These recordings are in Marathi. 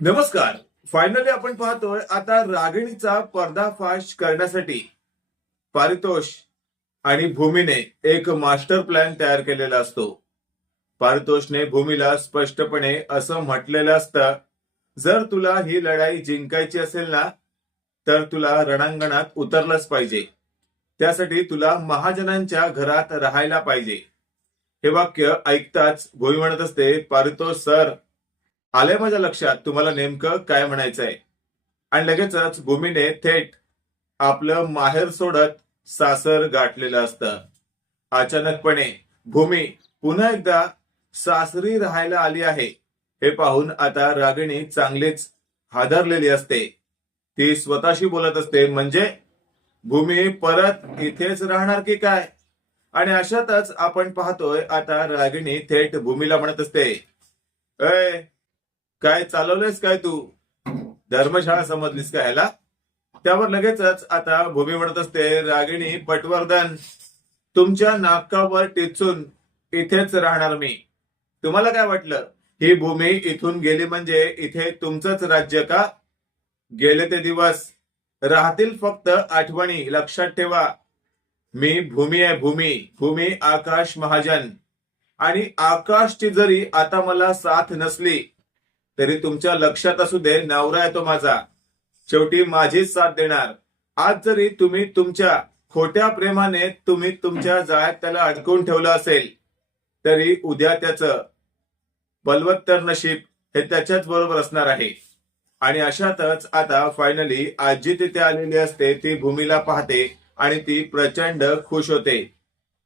नमस्कार. फायनली आपण पाहतोय आता रागिणीचा पर्दाफाश करण्यासाठी पारितोष आणि भूमीने एक मास्टर प्लॅन तयार केलेला असतो. पारितोषने भूमीला स्पष्टपणे असं म्हटलेलं असतं जर तुला ही लढाई जिंकायची असेल ना तर तुला रणांगणात उतरलंच पाहिजे. त्यासाठी तुला महाजनांच्या घरात राहायला पाहिजे. हे वाक्य ऐकताच भूमी म्हणत असते पारितोष सर आलंय माझ्या लक्षात. तुम्हाला नेमकं काय म्हणायचंय? आणि लगेचच भूमीने थेट आपलं माहेर सोडत सासर गाठलेलं असतं. अचानकपणे भूमी पुन्हा एकदा सासरी राहायला आली आहे. हे पाहून आता रागिणी चांगलीच हादरलेली असते. ती स्वतःशी बोलत असते म्हणजे भूमी परत इथेच राहणार की काय? आणि अशातच आपण पाहतोय आता रागिणी थेट भूमीला म्हणत असते अय काय चालवलंयस काय तू? धर्मशाळा समजलीस का ह्याला? त्यावर लगेचच आता भूमी म्हणत असते रागिणी पटवर्धन तुमच्या नाकावर टिचून इथेच राहणार मी. तुम्हाला काय वाटलं? ही भूमी इथून गेली म्हणजे इथे तुमचंच राज्य का? गेले ते दिवस. राहतील फक्त आठवणी लक्षात ठेवा. मी भूमी आहे भूमी भूमी आकाश महाजन. आणि आकाशची जरी आता मला साथ नसली तरी तुमच्या लक्षात असू दे नवरा आहे तो माझा. शेवटी माझीच साथ देणार. आज जरी तुम्ही तुमच्या खोट्या प्रेमाने तुम्ही तुमच्या जाळ्यात त्याला अडकवून ठेवलं असेल तरी उद्या त्याच बलवत्तर नशीब हे त्याच्याच बरोबर असणार आहे. आणि अशातच आता फायनली आजी तिथे आलेली असते ती भूमीला पाहते आणि ती प्रचंड खुश होते.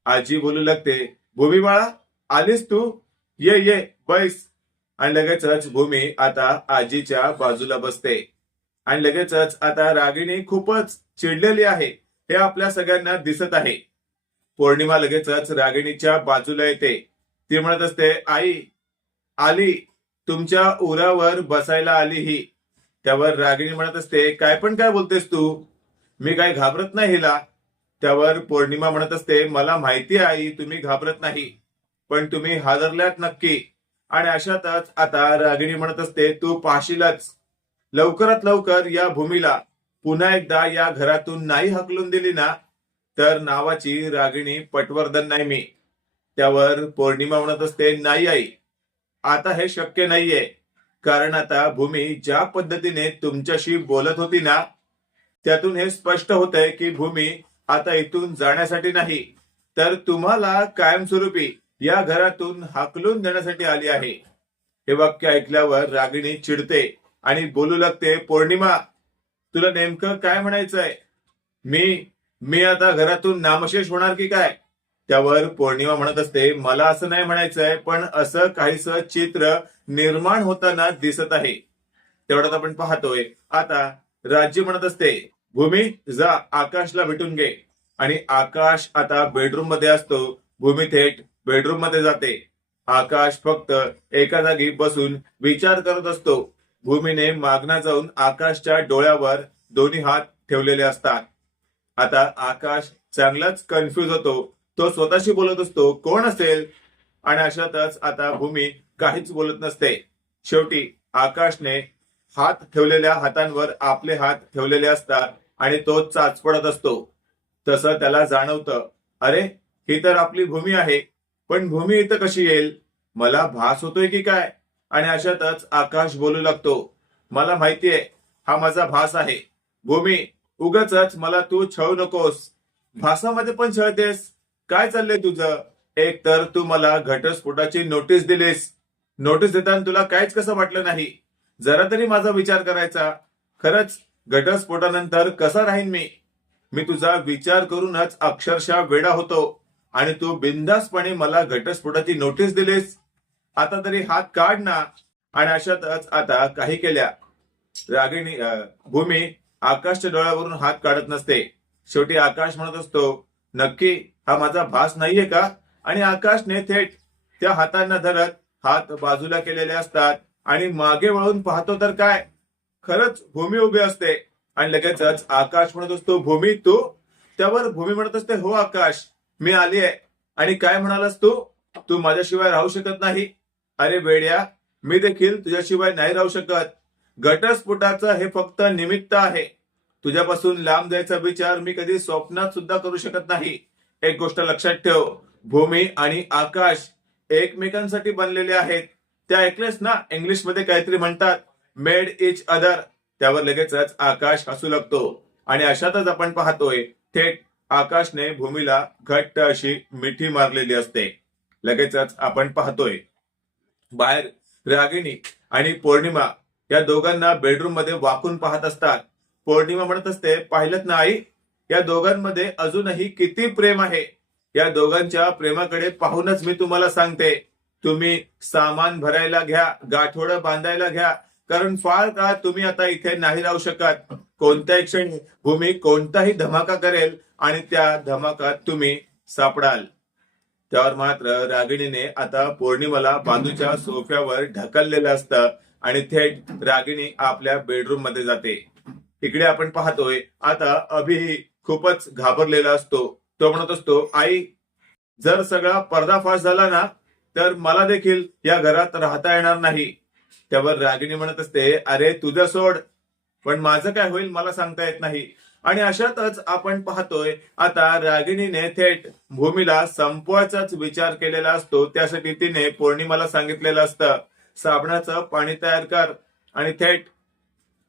आजी बोलू लागते भूमी बाळा आलीस तू? ये ये बैस. आणि लगेचच भूमी आता आजीच्या बाजूला बसते. आणि लगेचच आता रागिणी खूपच चिडलेली आहे. हे आपल्या सगळ्यांना दिसत आहे. पौर्णिमा लगेचच रागिणीच्या बाजूला येते. ती म्हणत असते आई आली. तुमच्या उरावर बसायला आली ही. त्यावर रागिणी म्हणत असते काय पण काय बोलतेस तू? मी काय घाबरत नाही हिला. त्यावर पौर्णिमा म्हणत असते मला माहिती आहे आई तुम्ही घाबरत नाही. पण तुम्ही हादरल्यात नक्की. आणि अशातच आता रागिणी म्हणत असते तू पाशीलच. लवकरात लवकर या भूमीला पुन्हा एकदा या घरातून नाही हकलून दिली ना तर नावाची रागिणी पटवर्धन नाही मी. त्यावर पौर्णिमा म्हणत असते नाही आई आता हे शक्य नाहीये. कारण आता भूमी ज्या पद्धतीने तुमच्याशी बोलत होती ना त्यातून हे स्पष्ट होत आहे की भूमी आता इथून जाण्यासाठी नाही. तर तुम्हाला कायमस्वरूपी या घरातून हाकलून देण्यासाठी आली आहे. हे वाक्य ऐकल्यावर रागिणी चिडते आणि बोलू लागते पौर्णिमा तुला नेमकं काय म्हणायचंय? मी मी आता घरातून नामशेष होणार की काय? त्यावर पौर्णिमा म्हणत असते मला असं नाही म्हणायचंय पण असं काहीस चित्र निर्माण होताना दिसत आहे. तेवढ्यात आपण पाहतोय आता राज्य म्हणत असते भूमी जा आकाशला भेटून घे. आणि आकाश आता बेडरूममध्ये असतो भूमी थेट बेडरूममध्ये जाते. आकाश फक्त एका जागी बसून विचार करत असतो. भूमीने मागना जाऊन आकाशच्या डोळ्यावर दोन्ही हात ठेवलेले असतात. आता आकाश चांगलाच कन्फ्यूज होतो. तो स्वतःशी बोलत असतो कोण असेल? आणि अशातच आता भूमी काहीच बोलत नसते. शेवटी आकाशने हात ठेवलेल्या हातांवर आपले हात ठेवलेले असतात आणि तो चाचपडत असतो. तसं त्याला जाणवतं. अरे ही तर आपली भूमी आहे. पण भूमी इथं कशी येईल? मला भास होतोय की काय? आणि अशातच आकाश बोलू लागतो. मला माहितीये हा माझा भास आहे. भूमी उगच मला तू छळू नकोस. भासामध्ये पण छळतेस काय चाललंय तुझं? एक तर तू मला घटस्फोटाची नोटीस दिलीस. नोटीस देताना तुला काहीच कसं वाटलं नाही? जरा तरी माझा विचार करायचा. खरंच घटस्फोटानंतर कसा राहीन मी? मी तुझा विचार करूनच अक्षरशः वेडा होतो. आणि तू बिंदासपणे मला घटस्फोटाची नोटीस दिलीस. आता तरी हात काढ ना. आणि अशातच आता काही केल्या. रागिणी भूमी आकाशच्या डोळ्यावरून हात काढत नसते. शेवटी आकाश म्हणत असतो नक्की हा माझा भास नाहीये का? आणि आकाशने थेट त्या हातांना धरत हात बाजूला केलेले असतात. आणि मागे वळून पाहतो तर काय? खरंच भूमी उभी असते. आणि लगेचच आकाश म्हणत असतो भूमी तू? त्यावर भूमी म्हणत असते हो आकाश. मी आली आहे. आणि काय म्हणालास तू? तू माझ्याशिवाय राहू शकत नाही. अरे वेड्या मी देखील तुझ्याशिवाय नाही राहू शकत. घटस्फोटाचं हे फक्त निमित्त आहे. तुझ्यापासून लांब जायचा विचार मी कधी स्वप्नात सुद्धा करू शकत नाही. एक गोष्ट लक्षात ठेव. भूमी आणि आकाश एकमेकांसाठी बनलेले आहेत. त्या ऐकलेस ना? इंग्लिशमध्ये काहीतरी म्हणतात मेड इच अदर त्यावर लगेचच आकाश हसू लागतो. आणि अशातच आपण पाहतोय थेट आकाशने भूमीला घट्ट अशी मिठी मारलेली असते. लगेचच आपण पाहतोय. बाहेर रागिणी आणि पौर्णिमा या दोघांना बेडरूममध्ये वाकून पाहत असतात. पौर्णिमा म्हणत असते पाहिलं ना आई? या दोघांमध्ये अजूनही किती प्रेम आहे? या दोघांच्या प्रेमाकडे पाहूनच मी तुम्हाला सांगते. तुम्ही सामान भरायला घ्या गाठोडं बांधायला घ्या कारण फार काळ तुम्ही आता इथे नाही राहू शकत. कोणत्याही क्षणी भूमी कोणताही धमाका करेल आणि त्या धमाकात तुम्ही सापडाल. त्यावर मात्र रागिणीने आता पौर्णिमाला बांधूच्या सोफ्यावर ढकललेलं असतं आणि थेट रागिणी आपल्या बेडरूममध्ये जाते. इकडे आपण पाहतोय आता अभि खूपच घाबरलेला असतो. तो म्हणत असतो आई जर सगळा पर्दाफाश झाला ना तर मला देखील या घरात राहता येणार नाही. त्यावर रागिणी म्हणत असते अरे तुझं सोड पण माझं काय होईल मला सांगता येत नाही. आणि अशातच आपण पाहतोय आता रागिणीने थेट भूमीला संपवायचाच विचार केलेला असतो. त्यासाठी तिने पौर्णिमाला सांगितलेलं असतं साबणाचं पाणी तयार कर. आणि थेट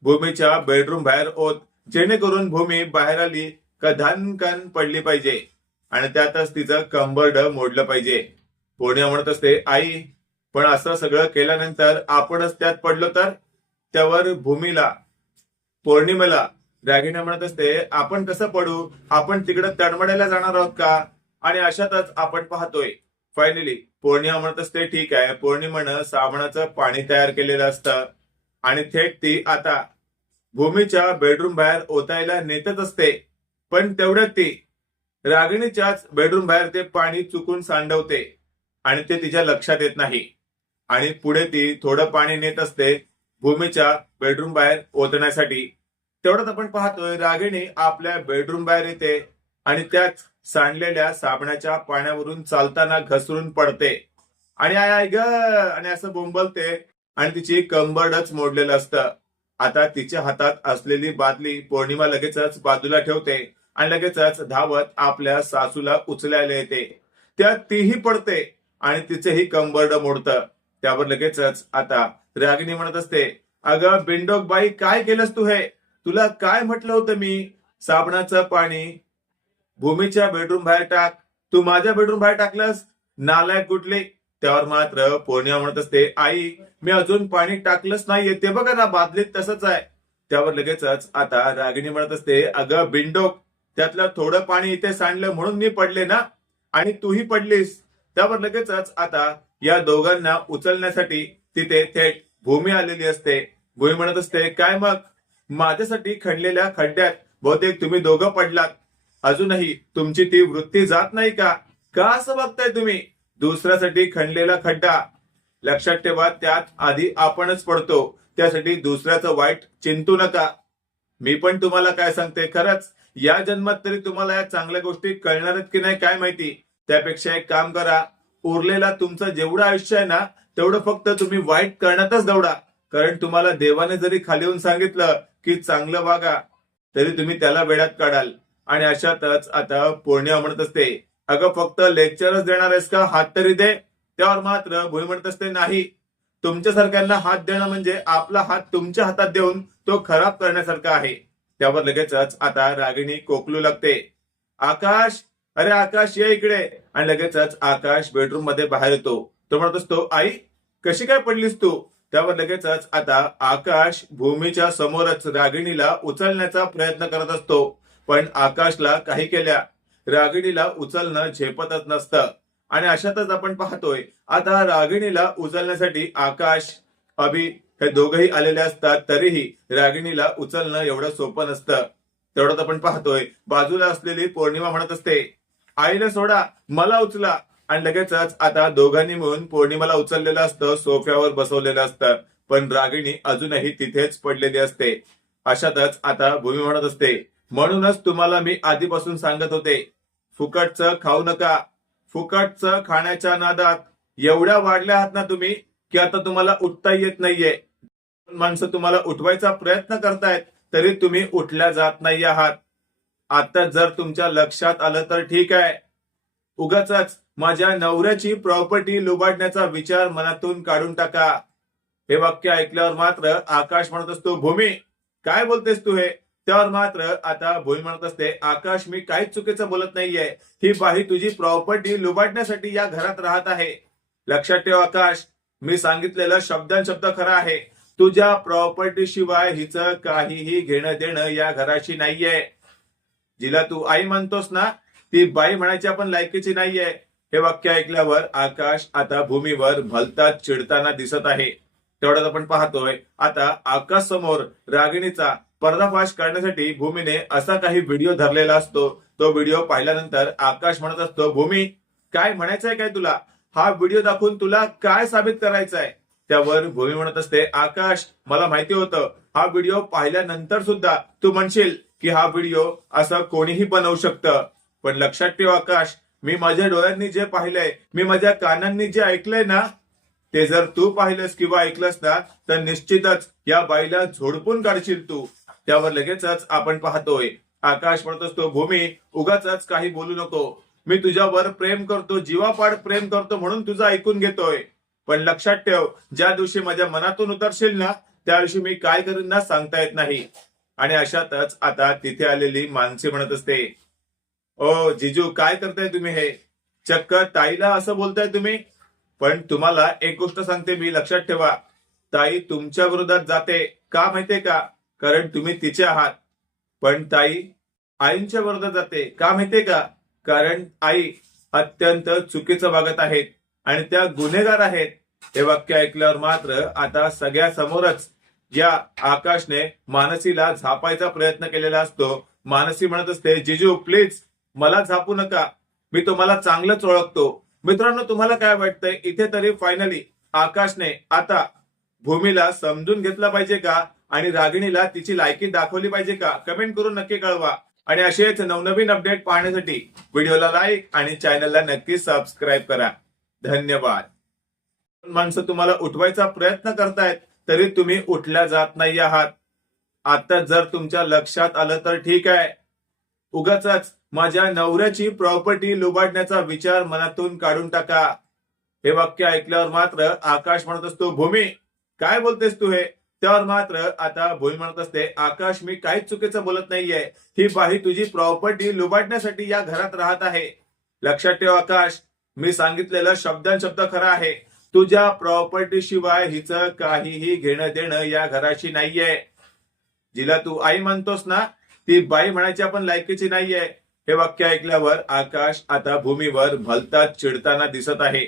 भूमीच्या बेडरूम बाहेर ओत जेणेकरून भूमी बाहेर आली कधानकन पडली पाहिजे. आणि त्यातच तिचं कंबरड मोडलं पाहिजे. पौर्णिमा म्हणत असते आई पण असं सगळं केल्यानंतर आपणच त्यात पडलो तर? त्यावर भूमीला पौर्णिमेला. रागिणी म्हणत असते आपण कसं पडू? आपण तिकडे तडमडायला जाणार आहोत का? आणि अशातच आपण पाहतोय फायनली पौर्णिमा म्हणत असते ठीक आहे पौर्णिमेनं साबणाचं पाणी तयार केलेलं असतं. आणि थेट ती आता भूमीच्या बेडरूम बाहेर ओतायला नेतच असते. पण तेवढ्यात ती रागिणीच्याच बेडरूम बाहेर ते पाणी चुकून सांडवते आणि ते तिच्या लक्षात येत नाही. आणि पुढे ती थोडं पाणी नेत असते भूमीच्या बेडरूम बाहेर ओतण्यासाठी. तेवढंच आपण पाहतोय रागिणी आपल्या बेडरूम बाहेर येते आणि त्याच सांडलेल्या साबणाच्या पाण्यावरून चालताना घसरून पडते. आणि आय आय ग! आणि असं बोंबलते आणि तिची कंबरडच मोडलेलं असतं. आता तिच्या हातात असलेली बादली पौर्णिमा लगेचच बाजूला ठेवते आणि लगेचच धावत आपल्या सासूला उचलायला येते. त्यात तीही पडते आणि तिचेही कंबरड मोडतं. त्यावर लगेचच आता रागिणी म्हणत असते अगं बिंडोक बाई काय केलंस तू हे? तुला काय म्हटलं होतं मी? साबणाचं पाणी. भूमीच्या बेडरूम बाहेर टाक. तू माझ्या बेडरूम बाहेर टाकलंस? नालायक कुठले? त्यावर मात्र पौर्णिमा म्हणत असते आई मी अजून पाणी टाकलंच नाहीये. ते बघा ना बादलीत तसंच आहे. त्यावर लगेचच आता रागिणी म्हणत असते अगं बिंडोक त्यातलं थोडं पाणी इथे सांडलं म्हणून मी पडले ना? आणि तूही पडलीस. त्यावर लगेचच आता या दोघांना उचलण्यासाठी तिथे थेट भूमी आलेली असते. भूमी म्हणत असते काय मग? माझ्यासाठी खणलेल्या खड्ड्यात बहुतेक तुम्ही दोघं पडलात. अजूनही तुमची ती वृत्ती जात नाही का? का असं बघताय तुम्ही? दुसऱ्यासाठी खणलेला खड्डा. लक्षात ठेवा त्यात आधी आपणच पडतो. त्यासाठी दुसऱ्याचं वाईट चिंतू नका. मी पण तुम्हाला काय सांगते? खरंच या जन्मात तरी तुम्हाला या चांगल्या गोष्टी कळणार आहेत की नाही काय माहिती? त्यापेक्षा एक काम करा. उरलेला तुमचं जेवढं आयुष्य आहे ना तेवढं फक्त तुम्ही वाईट करण्यातच दौडा. कारण तुम्हाला देवाने जरी खाली येऊन सांगितलं की चांगलं वागा तरी तुम्ही त्याला वेळात काढाल. आणि अशातच आता पौर्णिमा म्हणत असते. अगं फक्त लेक्चरच देणार आहेस का? हात तरी दे. त्यावर मात्र भुई म्हणत असते नाही. तुमच्यासारख्यांना हात देणं म्हणजे आपला हात तुमच्या हातात देऊन तो खराब करण्यासारखा आहे. त्यावर लगेचच आता रागिणी कोकलू लागते. आकाश अरे आकाश ये इकडे. आणि लगेचच आकाश बेडरूममध्ये बाहेर येतो. तो म्हणत असतो आई कशी काय पडलीस तू? त्यावर लगेचच आता आकाश भूमीच्या समोरच रागिणीला उचलण्याचा प्रयत्न करत असतो. पण आकाशला काही केल्या. रागिणीला उचलणं झेपतच नसतं. आणि अशातच आपण पाहतोय आता रागिणीला उचलण्यासाठी आकाश अभि हे दोघही आलेले असतात तरीही रागिणीला उचलणं एवढं सोपं नसतं. तेवढंच आपण पाहतोय बाजूला असलेली पौर्णिमा म्हणत असते आईला सोडा मला उचला. आणि लगेचच आता दोघांनी मिळून पौर्णिमाला उचललेलं असतं सोफ्यावर बसवलेलं असतं. पण रागिणी अजूनही तिथेच पडलेली असते. अशातच आता भूमी म्हणत असते म्हणूनच तुम्हाला मी आधीपासून सांगत होते फुकटचं खाऊ नका. फुकटचं खाण्याच्या नादात एवढ्या वाढल्या आहात ना तुम्ही की आता तुम्हाला उठता येत नाहीये. माणसं तुम्हाला उठवायचा प्रयत्न करतायत तरी तुम्ही उठल्या जात नाही आहात. आता जर तुमच्या लक्षात आलं तर ठीक आहे. उगाच माझ्या नवऱ्याची प्रॉपर्टी लुबाडण्याचा विचार मनातून काढून टाका. हे वाक्य ऐकल्यावर मात्र आकाश म्हणत असतो भूमी काय बोलतेस तू हे? त्यावर मात्र आता भूमी म्हणत असते आकाश मी काहीच चुकीचं बोलत नाहीये. ही बाई तुझी प्रॉपर्टी लुबाडण्यासाठी या घरात राहत आहे. लक्षात ठेव आकाश मी सांगितलेलं शब्दान शब्द खरा आहे. तुझ्या प्रॉपर्टी शिवाय हिचं काहीही घेणं देणं या घराशी नाहीये. जिला तू आई म्हणतोस ना ती बाई म्हणायची आपण लायकीची नाहीये. हे वाक्य ऐकल्यावर आकाश आता भूमीवर भलताच चिडताना दिसत आहे. तेवढ्यात आपण पाहतोय आता आकाश समोर रागिणीचा पर्दाफाश करण्यासाठी भूमीने असा काही व्हिडिओ धरलेला असतो. तो व्हिडिओ पाहिल्यानंतर आकाश म्हणत असतो भूमी काय म्हणायचंय काय तुला? हा व्हिडिओ दाखवून तुला काय साबित करायचं आहे त्यावर भूमी म्हणत असते आकाश मला माहिती होतं हा व्हिडिओ पाहिल्यानंतर सुद्धा तू म्हणशील की हा व्हिडिओ असं कोणीही बनवू शकतं. पण लक्षात ठेव आकाश मी माझ्या डोळ्यांनी जे पाहिलंय मी माझ्या कानांनी जे ऐकलंय ना ते जर तू पाहिलंस किंवा ऐकलंस ना तर निश्चितच या बाईला झोडपून काढशील तू. त्यावर लगेचच आपण पाहतोय. आकाश म्हणत असतो भूमी उगाच काही बोलू नको. मी तुझ्यावर प्रेम करतो जीवापाड प्रेम करतो म्हणून तुझं ऐकून घेतोय. पण लक्षात ठेव ज्या दिवशी माझ्या मनातून उतरशील ना त्या दिवशी मी काय करीन ना सांगता येत नाही. आणि अशातच आता तिथे आलेली मानसी म्हणत असते ओ जिजू काय करताय तुम्ही हे? चक्क ताईला असं बोलताय तुम्ही? पण तुम्हाला एक गोष्ट सांगते मी लक्षात ठेवा. ताई तुमच्या विरोधात जाते. का माहितीये का? कारण तुम्ही तिचे आहात. पण ताई आईंच्या विरोधात जाते. का माहितीये का? कारण आई अत्यंत चुकीचं वागत आहेत आणि त्या गुन्हेगार आहेत. हे वाक्य ऐकल्यावर मात्र आता सगळ्या समोरच या आकाशने मानसीला झापायचा प्रयत्न केलेला असतो. मानसी म्हणत असते जिजू प्लीज मला झापू नका. मी तुम्हाला चांगलंच ओळखतो. मित्रांनो तुम्हाला काय वाटतंय? इथे तरी फायनली आकाशने आता भूमीला समजून घेतलं पाहिजे का? आणि रागिणीला तिची लायकी दाखवली पाहिजे का? कमेंट करून नक्की कळवा. आणि असेच नवनवीन अपडेट पाहण्यासाठी व्हिडिओला लाईक आणि चॅनलला नक्की सबस्क्राईब करा. धन्यवाद. माणसं तुम्हाला उठवायचा प्रयत्न करतायत तरी तुम्ही उठल्या जात नाही आहात. आता जर तुमच्या लक्षात आलं तर ठीक आहे. उगाच माझ्या नवऱ्याची प्रॉपर्टी लुबाडण्याचा विचार मनातून काढून टाका. हे वाक्य ऐकल्यावर मात्र आकाश म्हणत असतो भूमी काय बोलतेस तू हे? त्यावर मात्र आता भूमी म्हणत असते आकाश मी काहीच चुकीचं बोलत नाहीये. ही बाई तुझी प्रॉपर्टी लुबाडण्यासाठी या घरात राहत आहे. लक्षात ठेव आकाश मी सांगितलेलं शब्दान शब्द खरा आहे. तुझ्या प्रॉपर्टी शिवाय हिचं काहीही घेणं देणं या घराशी नाहीये. जिला तू आई म्हणतोस ना ती बाई म्हणायची आपण लायकीची नाहीये. हे वाक्य ऐकल्यावर आकाश आता भूमीवर भलताच चिडताना दिसत आहे.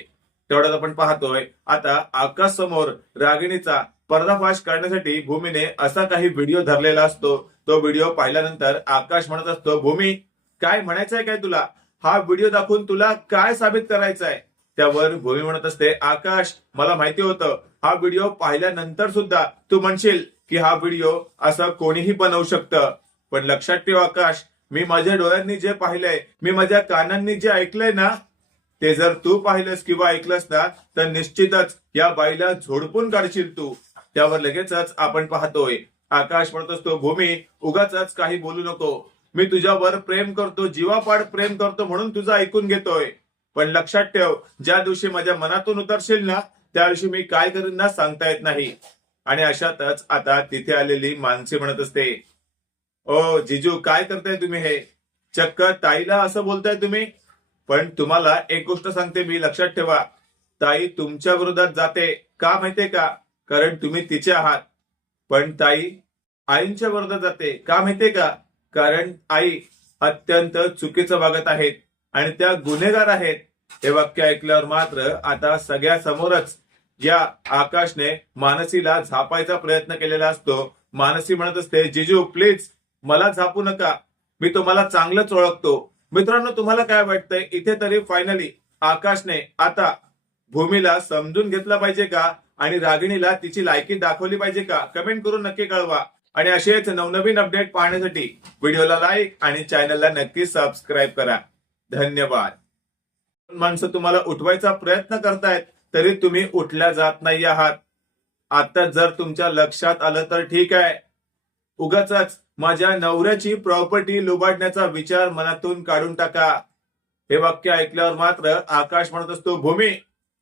तेवढ्यात आपण पाहतोय आता आकाश समोर रागिणीचा पर्दाफाश करण्यासाठी भूमीने असा काही व्हिडिओ धरलेला असतो. तो व्हिडिओ पाहिल्यानंतर आकाश म्हणत असतो भूमी काय म्हणायचंय काय तुला? हा व्हिडिओ दाखवून तुला काय साबित करायचं आहे त्यावर भूमी म्हणत असते आकाश मला माहिती होतं हा व्हिडिओ पाहिल्यानंतर सुद्धा तू म्हणशील की हा व्हिडिओ असं कोणीही बनवू शकतं. पण लक्षात ठेव आकाश मी माझ्या डोळ्यांनी जे पाहिलंय मी माझ्या कानांनी जे ऐकलंय ना ते जर तू पाहिलंस किंवा ऐकलंस ना तर निश्चितच या बाईला झोडपून काढशील तू. त्यावर लगेचच आपण पाहतोय. आकाश म्हणत असतो भूमी उगाच काही बोलू नको. मी तुझ्यावर प्रेम करतो जीवापाड प्रेम करतो म्हणून तुझं ऐकून घेतोय. पण लक्षात ठेव ज्या दिवशी माझ्या मनातून उतरशील ना त्या दिवशी मी काय करीन ना सांगता येत नाही. आणि अशातच आता तिथे आलेली मानसी म्हणत असते ओ जिजू काय करताय तुम्ही हे? चक्क ताईला असं बोलताय तुम्ही? पण तुम्हाला एक गोष्ट सांगते मी लक्षात ठेवा. ताई तुमच्या विरोधात जाते का माहितीये का? कारण तुम्ही तिचे आहात. पण ताई आईंच्या विरोधात जाते का माहितीये का? कारण आई अत्यंत चुकीचं वागत आहेत आणि त्या गुन्हेगार आहेत. हे वाक्य ऐकल्यावर मात्र आता सगळ्या समोरच या आकाशने मानसीला झापायचा प्रयत्न केलेला असतो. मानसी म्हणत असते जिजू प्लीज मला झापू नका. मी तुम्हाला चांगलंच ओळखतो. मित्रांनो तुम्हाला काय वाटतंय? इथे तरी फायनली आकाशने आता भूमीला समजून घेतलं पाहिजे का? आणि रागिणीला तिची लायकी दाखवली पाहिजे का? कमेंट करून नक्की कळवा. आणि असेच नवनवीन अपडेट पाहण्यासाठी व्हिडिओला लाईक आणि चॅनलला नक्की सबस्क्राईब करा. धन्यवाद. माणसं तुम्हाला उठवायचा प्रयत्न करतायत तरी तुम्ही उठल्या जात नाही आहात. आता जर तुमच्या लक्षात आलं तर ठीक आहे. उगाच माझ्या नवऱ्याची प्रॉपर्टी लुबाडण्याचा विचार मनातून काढून टाका. हे वाक्य ऐकल्यावर मात्र आकाश म्हणत असतो भूमी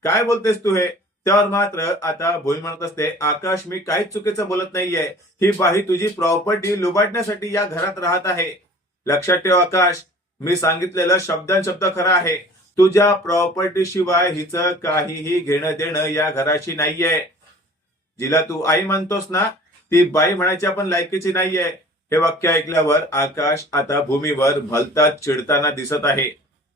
काय बोलतेस तू हे? त्यावर मात्र आता भूमी म्हणत असते आकाश मी काहीच चुकीचं बोलत नाहीये. ही बाई तुझी प्रॉपर्टी लुबाडण्यासाठी या घरात राहत आहे. लक्षात ठेव आकाश मी सांगितलेलं शब्दान शब्द खरं आहे. तुझ्या प्रॉपर्टी शिवाय हिचं काहीही घेणं देणं या घराशी नाहीये. जिला तू आई म्हणतोस ना ती बाई म्हणायची आपण लायकीची नाहीये. हे वाक्य ऐकल्यावर आकाश आता भूमीवर भलतात चिडताना दिसत आहे.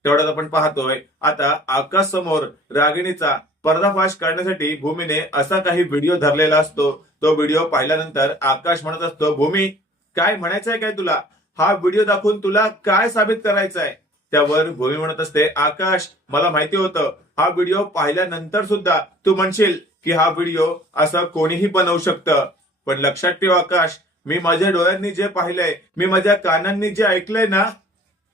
तेवढ्यात आपण पाहतोय आता आकाश समोर रागिणीचा पर्दाफाश करण्यासाठी भूमीने असा काही व्हिडिओ धरलेला असतो. तो व्हिडिओ पाहिल्यानंतर आकाश म्हणत असतो भूमी काय म्हणायचंय काय तुला? हा व्हिडिओ दाखवून तुला काय साबित करायचं आहे त्यावर भूमी म्हणत असते आकाश मला माहिती होतं हा व्हिडिओ पाहिल्यानंतर सुद्धा तू म्हणशील की हा व्हिडिओ असं कोणीही बनवू शकतं. पण लक्षात ठेव आकाश मी माझ्या डोळ्यांनी जे पाहिलंय मी माझ्या कानांनी जे ऐकलंय ना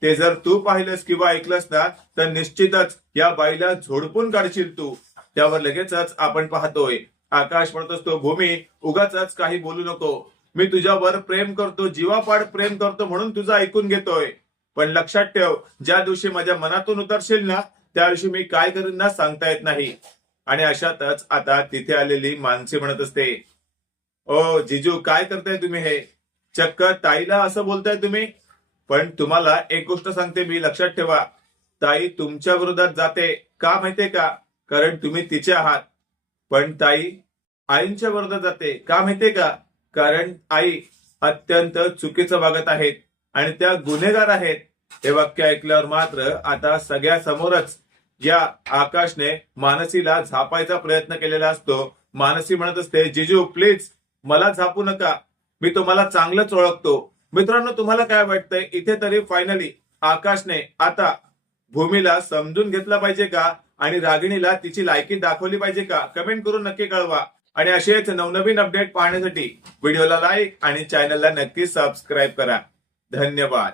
ते जर तू पाहिलंस किंवा ऐकलंस ना तर निश्चितच या बाईला झोडपून काढशील तू. त्यावर लगेचच आपण पाहतोय. आकाश म्हणत असतो भूमी उगाच काही बोलू नको. मी तुझ्यावर प्रेम करतो जीवापाड प्रेम करतो म्हणून तुझं ऐकून घेतोय. पण लक्षात ठेव ज्या दिवशी माझ्या मनातून उतरशील ना त्या दिवशी मी काय करीन ना सांगता येत नाही. आणि अशातच आता तिथे आलेली मानसी म्हणत असते ओ जिजू काय करताय तुम्ही हे? चक्क ताईला असं बोलताय तुम्ही? पण तुम्हाला एक गोष्ट सांगते मी लक्षात ठेवा. ताई तुमच्या विरोधात जाते का माहितीये का? कारण तुम्ही तिचे आहात. पण ताई आईंच्या विरोधात जाते का माहितीये का? कारण आई अत्यंत चुकीचं वागत आहेत आणि त्या गुन्हेगार आहेत. हे वाक्य ऐकल्यावर मात्र आता सगळ्या समोरच या आकाशने मानसीला झापायचा प्रयत्न केलेला असतो. मानसी म्हणत असते जिजू प्लीज मला झापू नका. मी तुम्हाला चांगलंच ओळखतो. मित्रांनो तुम्हाला काय वाटतंय? इथे तरी फायनली आकाशने आता भूमीला समजून घेतलं पाहिजे का? आणि रागिणीला तिची लायकी दाखवली पाहिजे का? कमेंट करून नक्की कळवा. आणि असेच नवनवीन अपडेट पाहण्यासाठी व्हिडिओला लाईक आणि चॅनलला नक्की सबस्क्राईब करा. धन्यवाद.